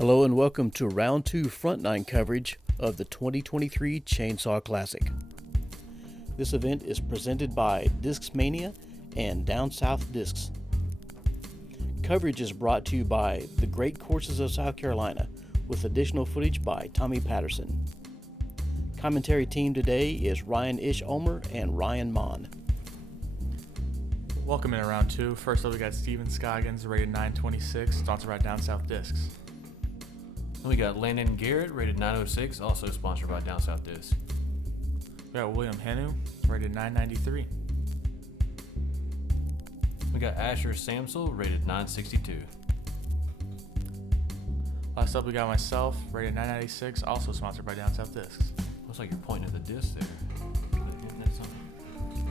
Hello and welcome to Round 2 Front 9 coverage of the 2023 Chainsaw Classic. This event is presented by Discmania and Down South Discs. Coverage is brought to you by the Great Courses of South Carolina, with additional footage by Tommy Patterson. Commentary team today is Ryan Ish Ulmer and Ryan Monn. Welcome in round 2. First up, we got Scoggins, rated 926, sponsored by Down South Discs. Then we got Landon and Garrett, rated 906, also sponsored by Down South Discs. We got Hannu, rated 993. We got Asher Samsel, rated 962. Last up, we got myself, rated 996, also sponsored by Down South Discs. Looks like you're pointing at the disc there.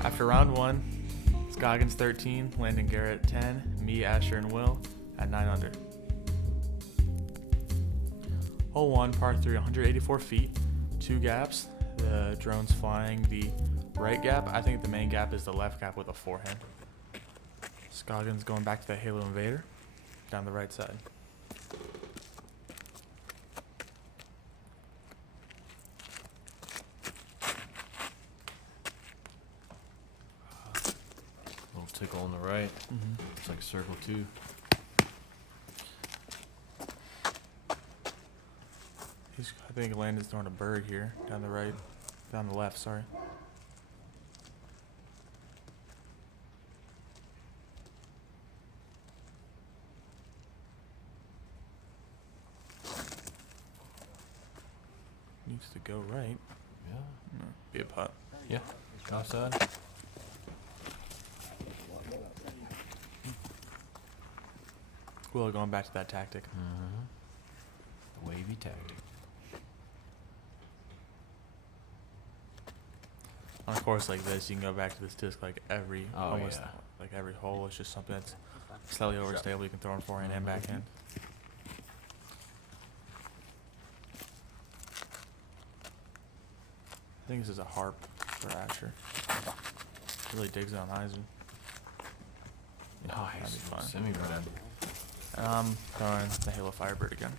After round 1, Scoggins 13, Landon Garrett 10, me, Asher, and Will at 9 under. Hole 1, par 3, 184 feet, 2 gaps. The drone's flying the right gap. I think the main gap is the left gap with a forehand. Scoggins going back to the Halo Invader down the right side. Little tickle on the right. Looks like circle 2. I think Landon's throwing a bird here, down the left, sorry. Needs to go right. Yeah. No, be a putt. Yeah. Offside. Will going back to that tactic. The wavy tactic. On a course like this, you can go back to this disc like every yeah. like every hole. It's just something that's slightly overstable. You can throw in forehand and backhand. I think this is a harp for Asher. Really digs it on Eisen. Yeah, that'd Nice. be fun. Semi-red. And I'm throwing the Halo Firebird again.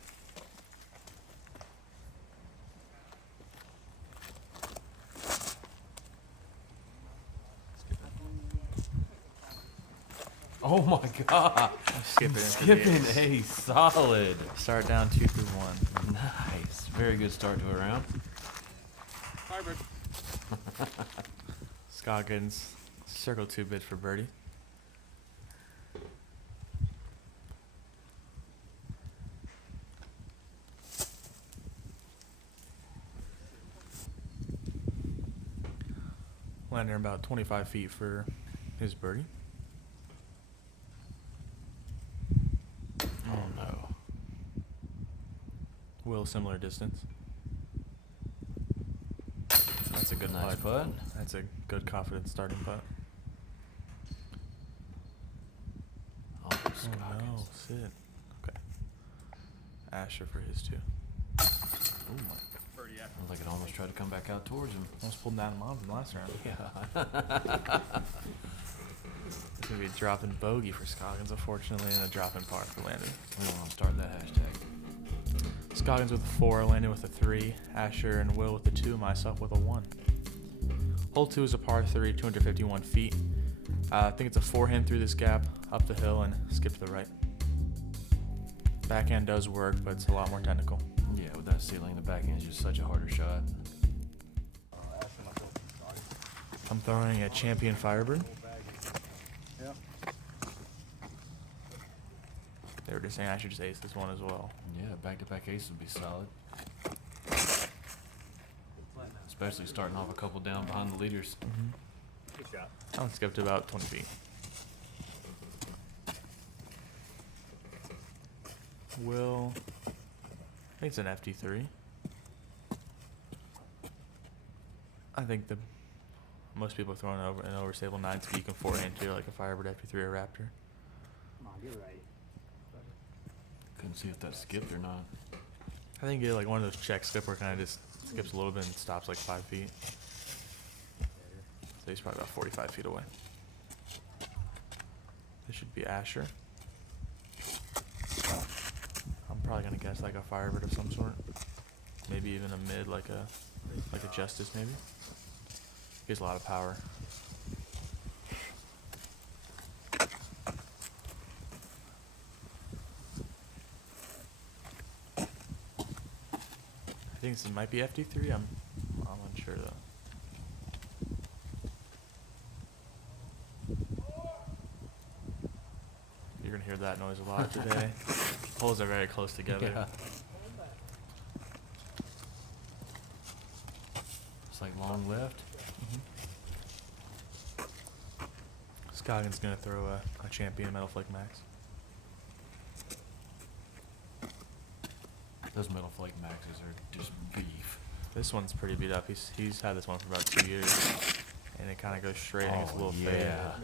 Oh my god. Skipping a solid. Start down 2 through 1. Nice. Very good start to a round. Firebird. Scoggins, circle 2 bid for birdie. Landing about 25 feet for his birdie. Oh no. Will, similar distance. That's a good Nice putt. putt. That's a good confident starting putt. Oh, Oh no, Scoggins. sit. Okay. Asher for his 2. Oh my. Sounds like it almost tried to come back out towards him. Almost pulled down mom from last round. Yeah. It's going to be a drop-in bogey for Scoggins, unfortunately, and a drop-in par for Landon. We don't want to start that hashtag. Scoggins with a 4, Landon with a 3, Asher and Will with a 2, myself with a 1. Hole 2 is a par 3, 251 feet. I think it's a forehand through this gap, up the hill, and skip to the right. Backhand does work, but it's a lot more technical. Yeah, with that ceiling, the backhand is just such a harder shot. I'm throwing a Champion Firebird. They were just saying I should just ace this one as well. Yeah, back-to-back ace would be solid. Especially starting off a couple down behind the leaders. Good shot. I'll skip to about 20 feet. Will, I think it's an FD3. I think most people are throwing over an overstable 9 speed and forehand too, like a Firebird FD3 or Raptor. Come on, you're right. Couldn't see if that skipped or not. I think like one of those check skip where kind of just skips a little bit and stops like 5 feet. So he's probably about 45 feet away. This should be Asher. I'm probably gonna guess like a Firebird of some sort. Maybe even a mid, like a Justice maybe. He has a lot of power. I think this might be FD3. I'm unsure though. You're gonna hear that noise a lot today. Poles are very close together. Yeah. It's like long left. Scoggins gonna throw a champion Metal Flake Max. Those Metal Flake Maxes are just beef. This one's pretty beat up. He's had this one for about 2 years, and it kind of goes straight. I think it's a little fade. Yeah,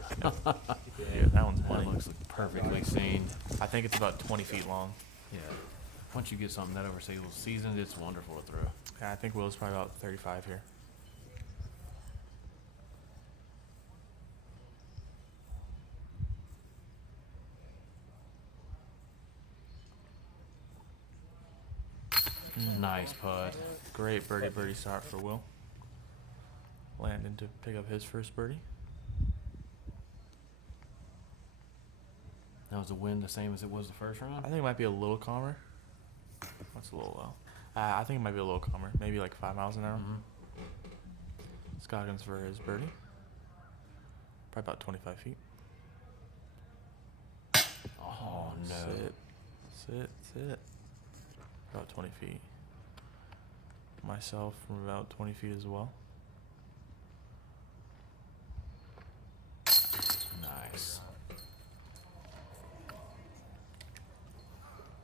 that one's That money. looks perfectly seen. I think it's about 20 feet long. Yeah. Once you get something that seasoned, it's wonderful to throw. Yeah, I think Will's probably about 35 here. Nice putt. Great birdie start for Will. Landon to pick up his first birdie. That was the wind the same as it was the first round? I think it might be a little calmer. That's a little low. I think it might be a little calmer. Maybe like 5 miles an hour. Scoggins for his birdie. Probably about 25 feet. Oh, no. Sit. About 20 feet. Myself from about 20 feet as well. Nice.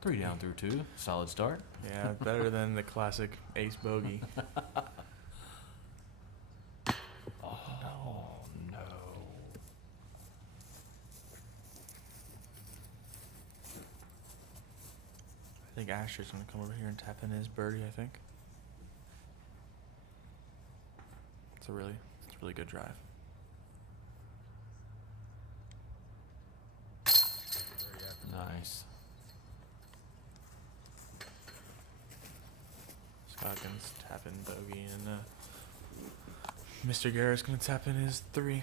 3 down through 2. Solid start. Yeah, better than the classic ace bogey. Oh, no. I think Asher's gonna come over here and tap in his birdie, I think. It's a really good drive. Nice. Scoggins tapping bogey, and Mr. Garrett's gonna tap in his 3.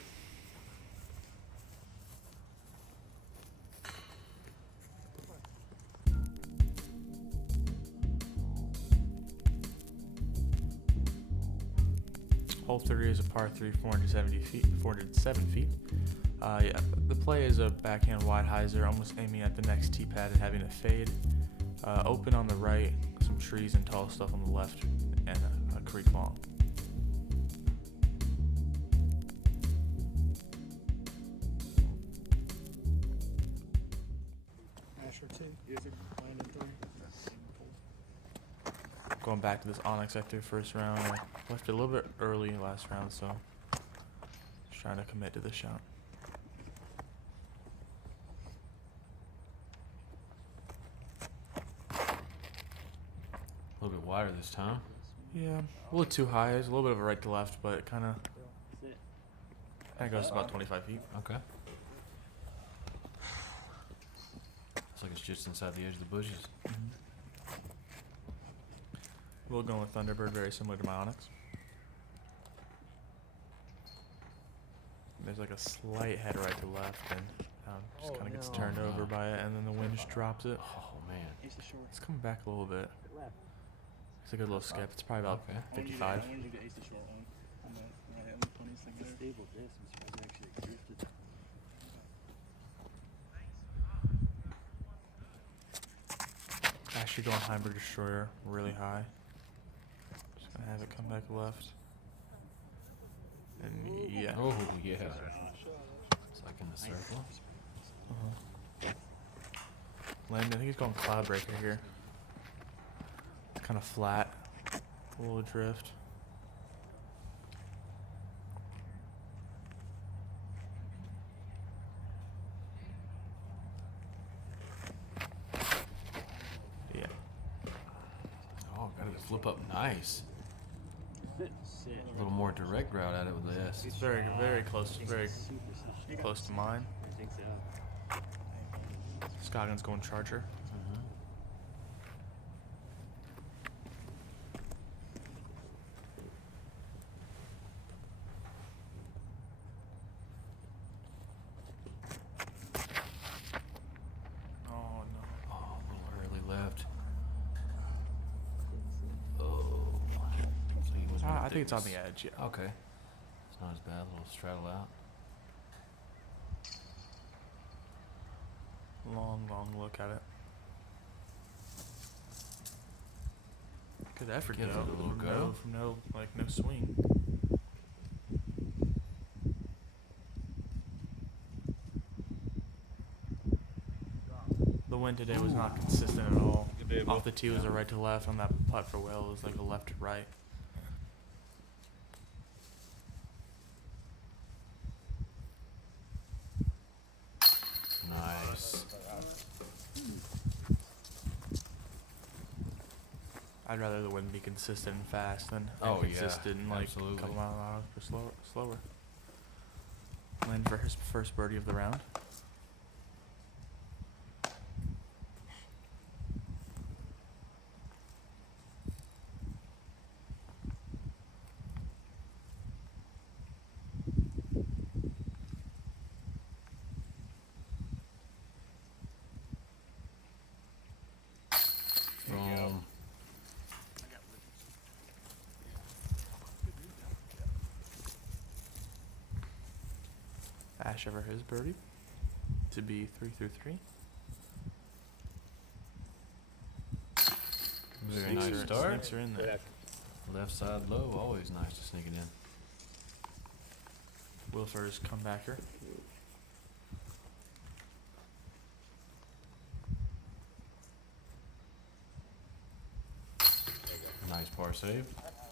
Hole 3 is a par 3, 407 feet. Yeah, the play is a backhand wide hyzer, almost aiming at the next tee pad and having a fade. Open on the right, some trees and tall stuff on the left, and a creek long. Asher 2. Is it Landon 3? Going back to this Onyx after first round. I left it a little bit early last round, so just trying to commit to the shot. A little bit wider this time. Yeah, a little too high. It's a little bit of a right to left, but it kind of goes to about 25 feet. Okay. Looks like it's just inside the edge of the bushes. We'll go with Thunderbird, very similar to my Onyx. There's like a slight head right to left, and just kind of gets turned over by it, and then the wind just drops it. Oh, man. It's coming back a little bit. It's a good little skip. It's probably about 55. I wanted you to ace the short one. On the right, on the funniest thing there. Stable distance was actually drifted. Actually going Heimberg Destroyer really high. Just gonna have it come back left. And yeah. Oh, yeah. It's like in the circle. Landon, I think he's going Cloudbreaker here. It's kind of flat. A little drift. Yeah. Oh, got it to flip up nice. Sit. A little more direct route at it with this. It's very, very close. Very close to mine. I think so. Scoggins going Charger. left. Oh. So he was I think it's on the edge, yeah. Okay. It's not as bad. A little straddle out. Long look at it. Good effort, Gives it though. a little From go. no swing. The wind today was not consistent at all. Off the tee was a right to left. On that putt for Will, it was like a left to right. Nice. I'd rather the wind be consistent and fast than Oh, yeah, inconsistent and like absolutely. a couple miles an hour per slower. Landon for his first birdie of the round. Boom. Asher for his birdie to be 3 through 3. Very nice start. Snakes are in there. Left side low, always nice to sneak it in. Will for his comebacker. Nice par save.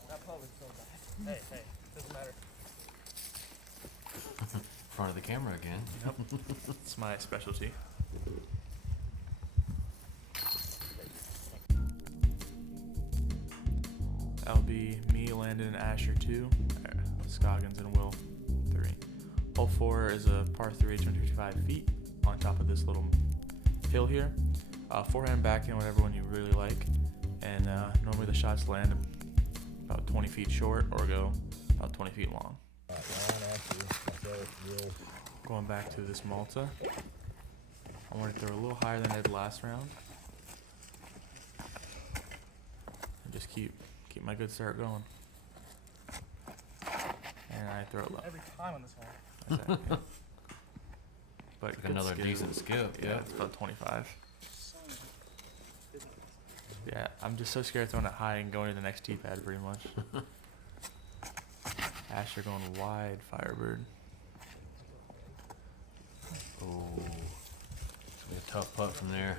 That putt was so bad. Hey, doesn't matter. Front of the camera again. Yep. It's my specialty. That'll be me, Landon, and Asher 2, Scoggins and Will 3. Hole 4 is a par 3, 255 feet on top of this little hill here. Forehand, backhand, whatever one you really like. And normally the shots land about 20 feet short or go about 20 feet long. Going back to this Malta. I want to throw a little higher than I did last round. And just keep my good start going. And I throw it low. Every time on this one. Exactly. But Like good another skip. decent skip. Yeah, Yeah. it's about 25. Son of a business. Yeah, I'm just so scared of throwing it high and going to the next tee pad pretty much. Asher going wide, Firebird. Oh. It's gonna be a tough putt from there.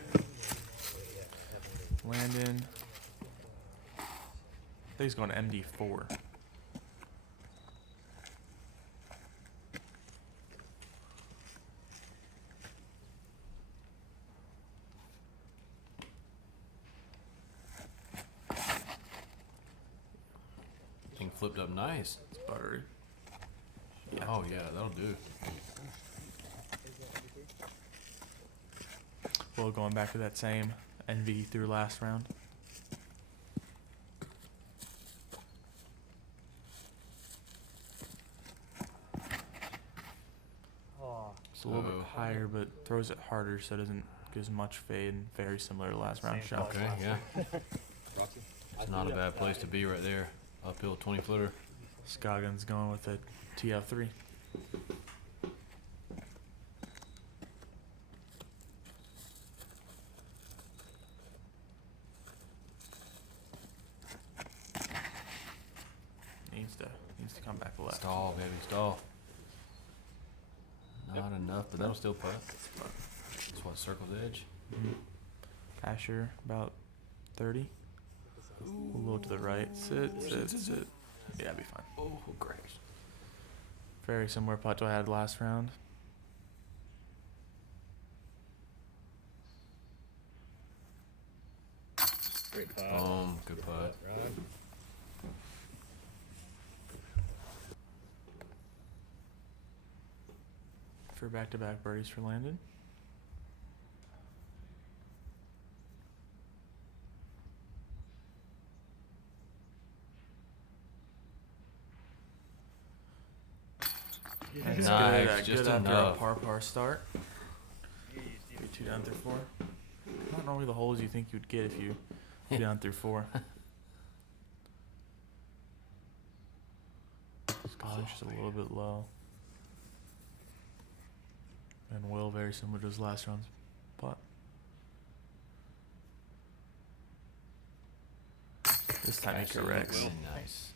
Landon. I think he's going MD4. Thing flipped up nice. It's buttery. Yeah. Oh yeah, that'll do. Well, going back to that same NV through last round. Oh, It's a little bit Uh-oh. higher, but throws it harder so it doesn't get as much fade, and very similar to last round Same shot. Okay, yeah. It's not a bad place to be right there. Uphill 20 footer. Scoggins going with a TF3. Needs to come back left. Stall, baby, stall. Not enough, but that'll still putt. That's what, circle's edge? Mhm. Asher about 30. A little to the right. Sit. Yeah, it'll be fine. Oh, great. Very similar putt to I had last round. Great putt. Good putt. Right. For back-to-back birdies for Landon. That's Nice, good. just Good after a enough. par start. 3-2 down through 4. Not normally the holes you think you'd get if you get down through 4. Scoggins just a little bit low. And Will very similar to his last runs. But this time he corrects. Really nice.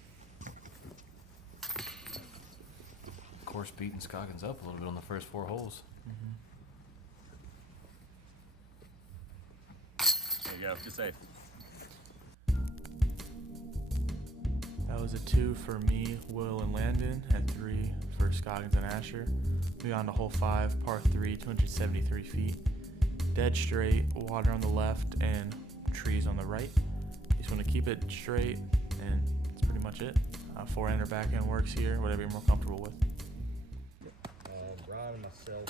Of course, beating Scoggins up a little bit on the first 4 holes. There you go. Just safe. That was a 2 for me, Will, and Landon, and 3 for Scoggins and Asher. Moving on to hole 5, par 3, 273 feet. Dead straight, water on the left, and trees on the right. You just want to keep it straight, and that's pretty much it. Forehand or backhand works here, whatever you're more comfortable with. Brian and myself.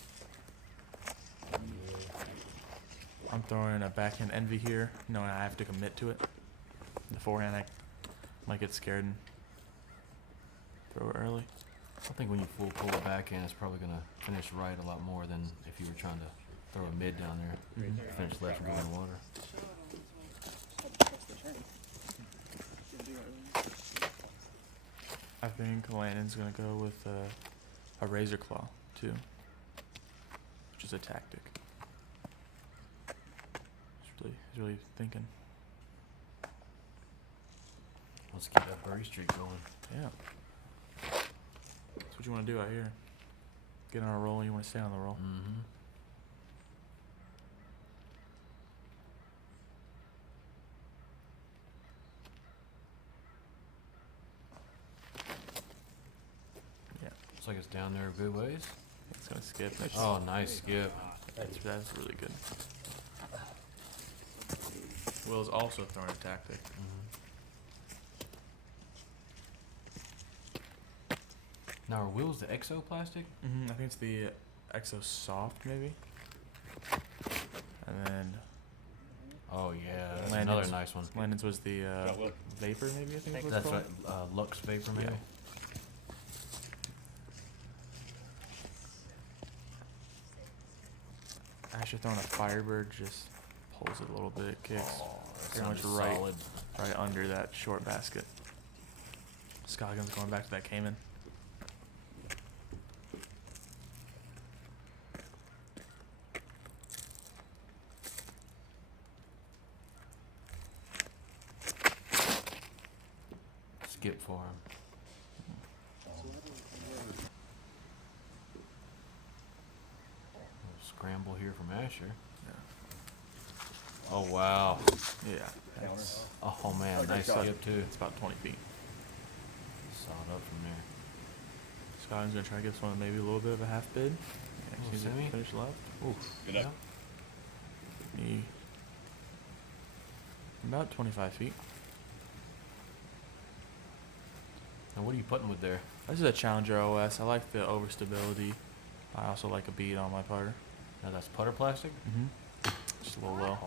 I'm throwing a backhand envy here, knowing I have to commit to it. The forehand, I might get scared and throw it early. I think when you full pull it backhand, it's probably going to finish right a lot more than if you were trying to throw a mid down there. Finish left and go in the water. I think Landon's going to go with a razor claw, too, which is a tactic. He's really thinking. Let's keep that birdie streak going. Yeah. That's what you want to do out here. Get on a roll and you want to stay on the roll. Yeah. Looks like it's down there a good ways. It's going to skip. Oh, nice skip. That's really good. Will's also throwing a tactic. Now, are wheels the exoplastic? I think it's the Exo Soft, maybe. And then Oh, yeah. That's Landon's- another nice one. Landon's was the Vapor, maybe, I think it was That's called. right. Lux Vapor, maybe? Yeah. Asher throwing a Firebird just pulls it a little bit, kicks pretty much right, solid. right under that short basket. Scoggins going back to that Cayman. Skip for him. Scramble here from Asher. Oh, wow. Yeah, that's, Oh, man. Nice skip, too. it's about 20 feet. Solid up from there. Scoggins gonna try to get this one maybe a little bit of a half bid. Little Seems semi? to finish left. Oof. Good luck. He, about 25 feet. Now, what are you putting with there? This is a Challenger OS. I like the overstability. I also like a bead on my putter. Now, that's putter plastic? Just a little low.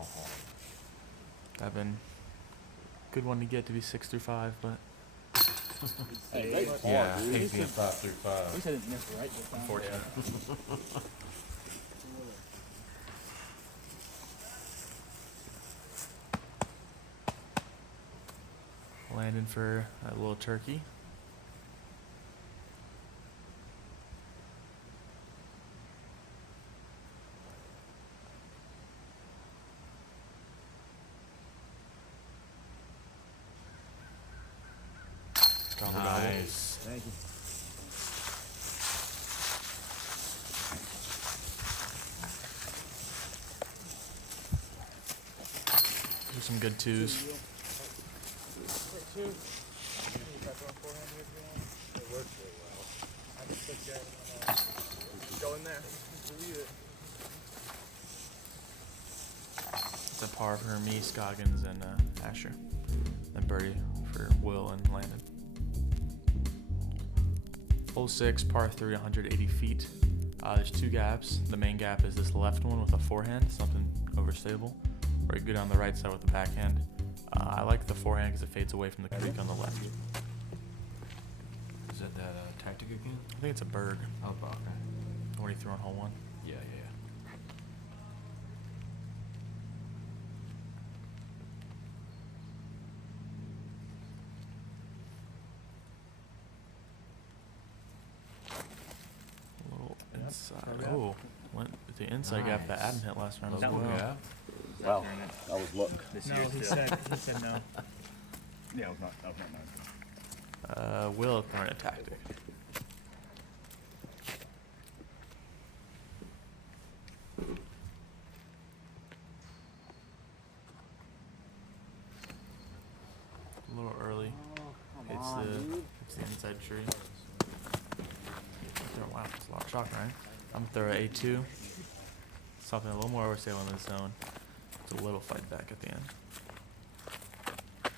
I've been good one to get to be 6 through 5, but Yeah. He's being 5 through He 5. said it missed right this time. Unfortunate. landing for a little turkey. Gobble, gobble. Nice. Thank you. Those are some good twos. It's a par for me, Scoggins, and Asher. Then birdie for Will and Landon. Hole 6, par 3, 180 feet. There's two gaps. The main gap is this left one with a forehand, something overstable. Or you go down the right side with the backhand. I like the forehand because it fades away from the creek on the left. Is that tactic again? I think it's a Berg. Oh, okay. What do you throw on hole 1? Yeah, yeah. Outside. Oh, went with the inside gap that Adam hit last round as Local well. gap. Wow, that was luck. No, he said no. Yeah, that was not nice. Will throwing a tactic. A little early. It's the inside tree. Wow, it's a lot of chalk, right? I'm gonna throw an A2. Something a little more oversail in the zone. It's a little fight back at the end. A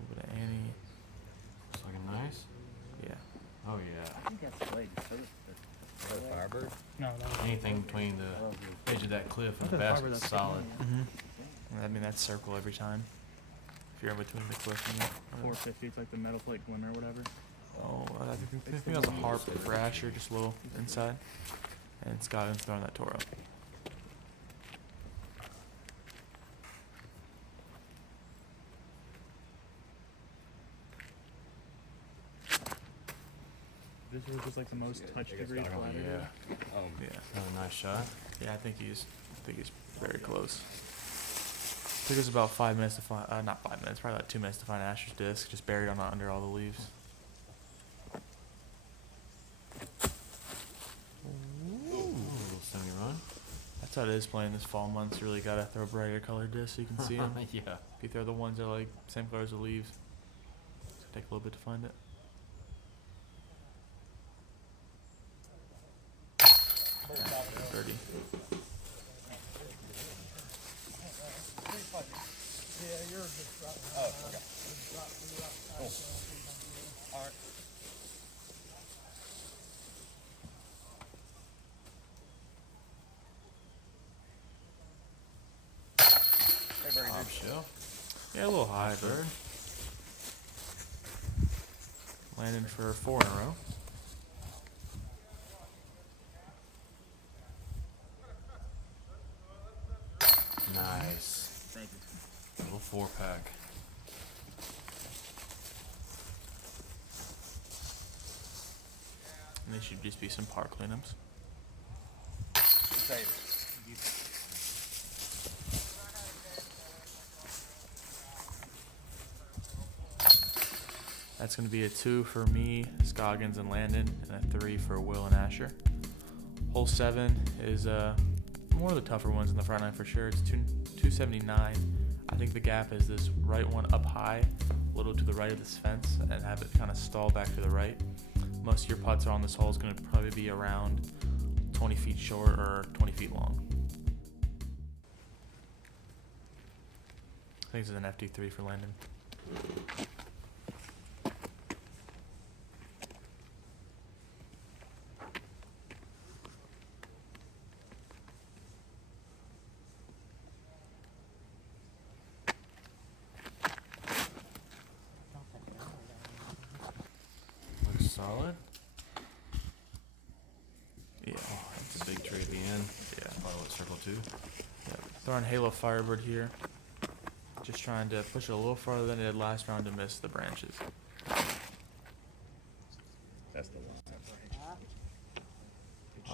little bit of Annie. It's looking nice. Yeah. Oh yeah. I think that's late. Firebird? No, that was Anything between the edge of that cliff and the Look at the basket's harbor, solid. that's Mm-hmm. I mean, that's circle every time. If you're in between the cliff and the... 450. It's like the metal plate glimmer or whatever. Oh, I think that was a harp for Asher, just a little inside. And Scoggins throwing that Toro. This was just like the most touch degree flat. Yeah. Yeah. Another nice shot. Yeah, I think he's very close. Took us about 5 minutes to find, not 5 minutes, probably like 2 minutes to find Asher's disc, just buried on under all the leaves. Ooh, semi-run. That's how it is playing this fall months. You really gotta throw brighter colored discs so you can see them. Yeah. If you throw the ones that are like same color as the leaves, it's gonna take a little bit to find it. 30. Top shelf. Yeah, a little high, but Third. Landon for 4 in a row. Nice. Thank you. Little 4-pack. And they should just be some par cleanups. That's going to be a 2 for me, Scoggins, and Landon, and a 3 for Will and Asher. Hole 7 is one of the tougher ones in the front nine for sure. It's 279. I think the gap is this right one up high, a little to the right of this fence, and have it kind of stall back to the right. Most of your putts on this hole is going to probably be around 20 feet short or 20 feet long. I think this is an FD3 for Landon. Looks solid. Yeah. That's a big tree at the end. Yeah. Probably what, circle 2. Yeah. Throwing Halo Firebird here. Just trying to push it a little farther than it did last round to miss the branches. That's the one.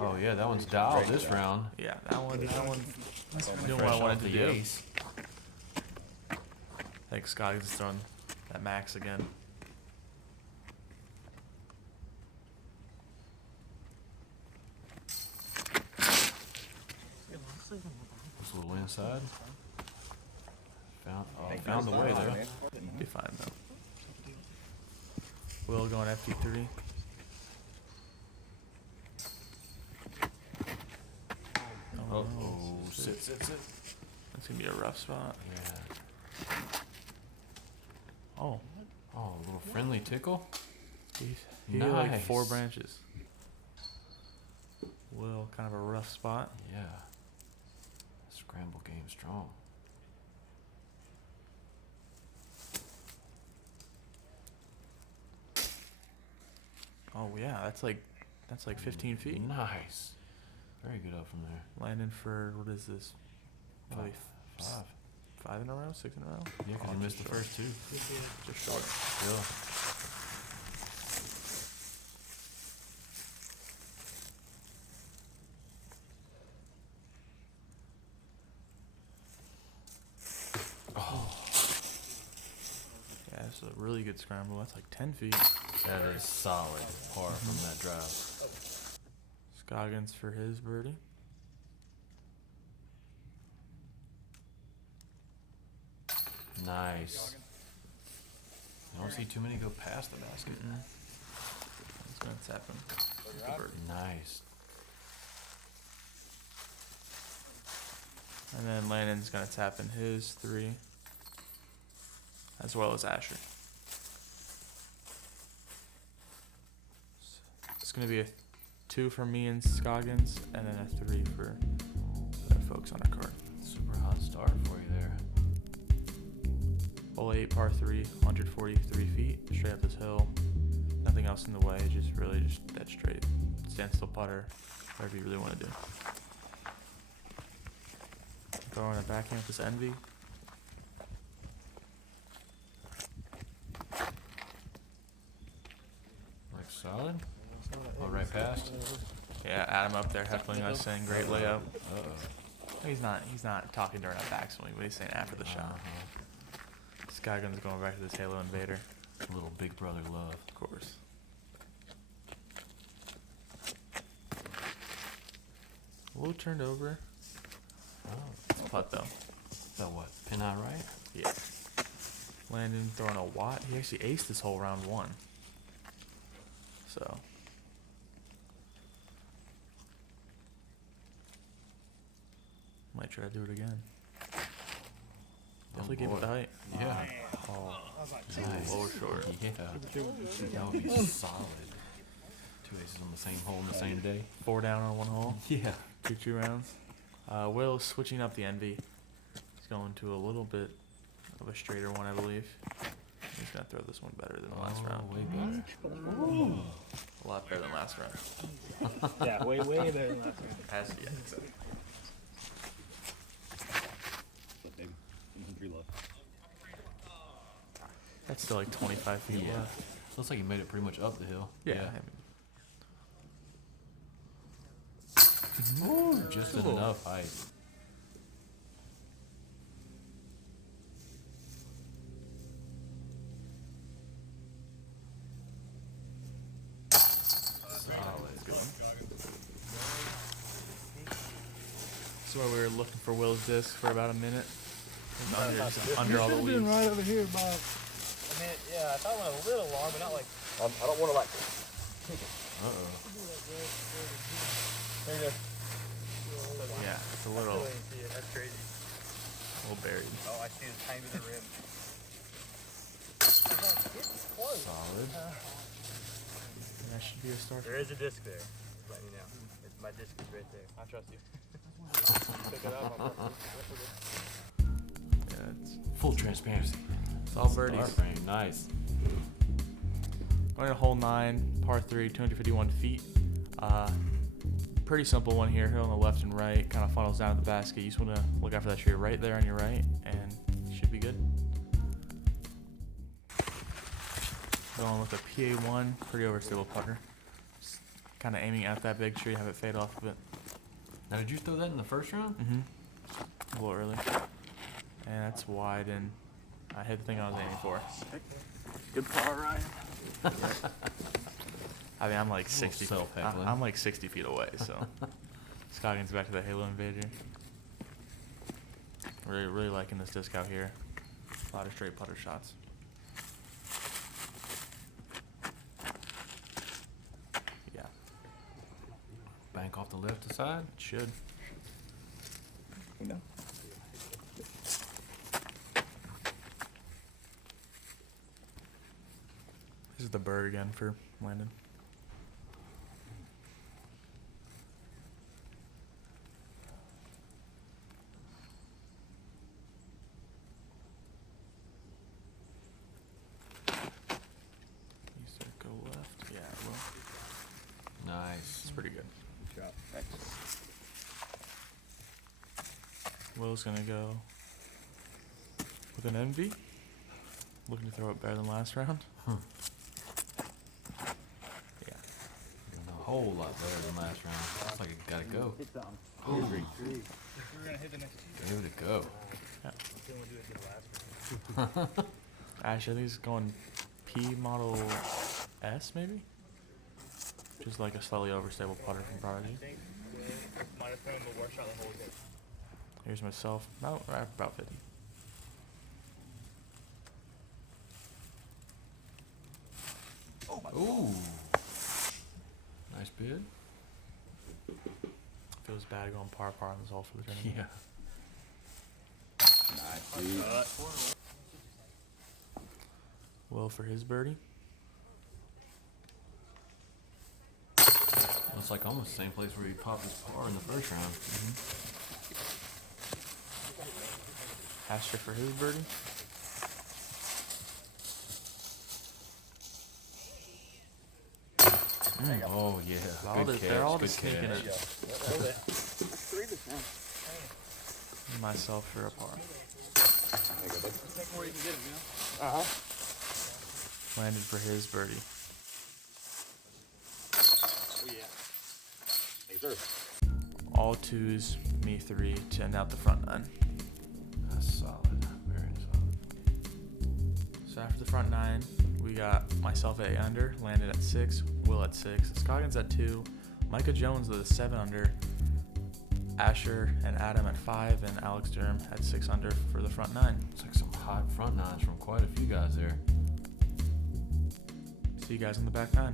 Oh yeah, that one's dialed this round. Yeah, that one doing Fresh what I wanted off to the do. ace. I think Scoggins is throwing that max again. Just a little inside. Found the way there. Be fine though. Will going FD3. Oh, no. sit. That's gonna be a rough spot. Yeah. Oh, Oh, a little friendly tickle. he hit like 4 Nice. branches. Will kind of a rough spot. Yeah. Scramble game strong. Oh yeah, that's like 15 feet. Nice. Very good up from there. Landon for what is this? Probably Five. 5 in a row, 6 in a row. Yeah, because Oh, you missed just the short. first 2. Just short. Still. That's a really good scramble. That's like 10 feet. That is solid par from that drive. Scoggins for his birdie. Nice. I don't see too many go past the basket. It's gonna tap him. The birdie. Nice. And then Landon's gonna tap in his 3, as well as Asher. It's gonna be a 2 for me and Scoggins, and then a 3 for the folks on our card. Super hot start for you there. Hole 8, par 3, 143 feet, straight up this hill. Nothing else in the way, just really just dead straight. Standstill putter, whatever you really want to do. Throwing a backhand with this Envy. Like solid. Oh, right past. Yeah, Adam up there heckling us saying great layup. Uh-oh. He's not talking during a backswing, but he's saying after the shot. Scoggins going back to this Halo Invader. A little big brother love. Of course. A little turned over. Oh. It's a putt though. So what? Pin eye right? Yeah. Landon throwing a watt. He actually aced this whole round 1. So. Might try to do it again. Definitely gave it the height. Yeah. Oh, Nice. lower short. Yeah. That would be solid. 2 aces on the same hole in the same day. 4 down on 1 hole. Yeah. 2 rounds. Will switching up the Envy. He's going to a little bit of a straighter one, I believe. He's gonna throw this one better than the last round. Way better. A lot better than last round. Yeah, way better than last time. Has yeah. So. But maybe 103 left. That's still like 25 feet Yeah. left. Looks like he made it pretty much up the hill. Yeah. Ooh, just enough height. Solid. Good one. So while we were looking for Will's disc for about a minute. It was under all the Should've been weeds. right over here, Bob. I mean, yeah, I thought it went a little long, but not like. I don't want to like. Uh-oh. There you go. Yeah, it's a little, That's crazy. a little buried. Oh, I see the tiny bit of the rim. Solid. That should be a start. There is a disc there. Just letting you know. My disc is right there. I trust you. Pick it up. Yeah, it's Full transparency. all birdies. Star frame. Nice. Going to hole 9, par 3, 251 feet. Pretty simple one here. Hill on the left and right, kind of funnels down to the basket. You just want to look out for that tree right there on your right, and you should be good. Going with a PA1, pretty overstable putter. Just kind of aiming at that big tree, have it fade off a bit. Now, did you throw that in the first round? A little early. And that's wide, and I hit the thing I was aiming for. Good par, Ryan. I mean, I'm like 60 feet. self-heckling. I'm like 60 feet away, so. Scoggins back to the Halo Invader. Really liking this disc out here. A lot of straight putter shots. Yeah, Bank off the left side. it should. You know. This is the bird again for Landon. You said go left. Yeah, well, Nice. it's pretty good. Good job. Thanks. Will's gonna go with an envy. Looking to throw it better than last round. Yeah. Doing a whole lot better than last round. Looks like it gotta go. We're gonna hit the next two. Give it a go. Actually, I think he's going P model S maybe. Just like a slightly overstable putter from Prodigy. I think might have thrown the worst shot of the whole game. Here's myself, about 50. Ooh. Nice bid. Feels bad going par on this hole for the tournament. Yeah. Nice, dude. Will for his birdie. Looks like almost the same place where you popped his par in the first round. Asher for his birdie. Oh yeah. All Good the- they're all catch, just good sneaking catch. it. Three this now. Myself for a par. There you go, bud. Take where you can get him, you know? Uh-huh. Landon for his birdie. Oh, yeah. Yes, sir. All twos, me 3 to end out the front 9. That's solid. Very solid. So after the front 9, we got myself at 8 under, Landon at 6, Will at 6, Scoggins at 2, Micah Jones with a 7 under, Asher and Adam at 5, and Alex Durham at 6 under for the front 9. Looks like some hot front nines from quite a few guys there. See you guys in the back 9.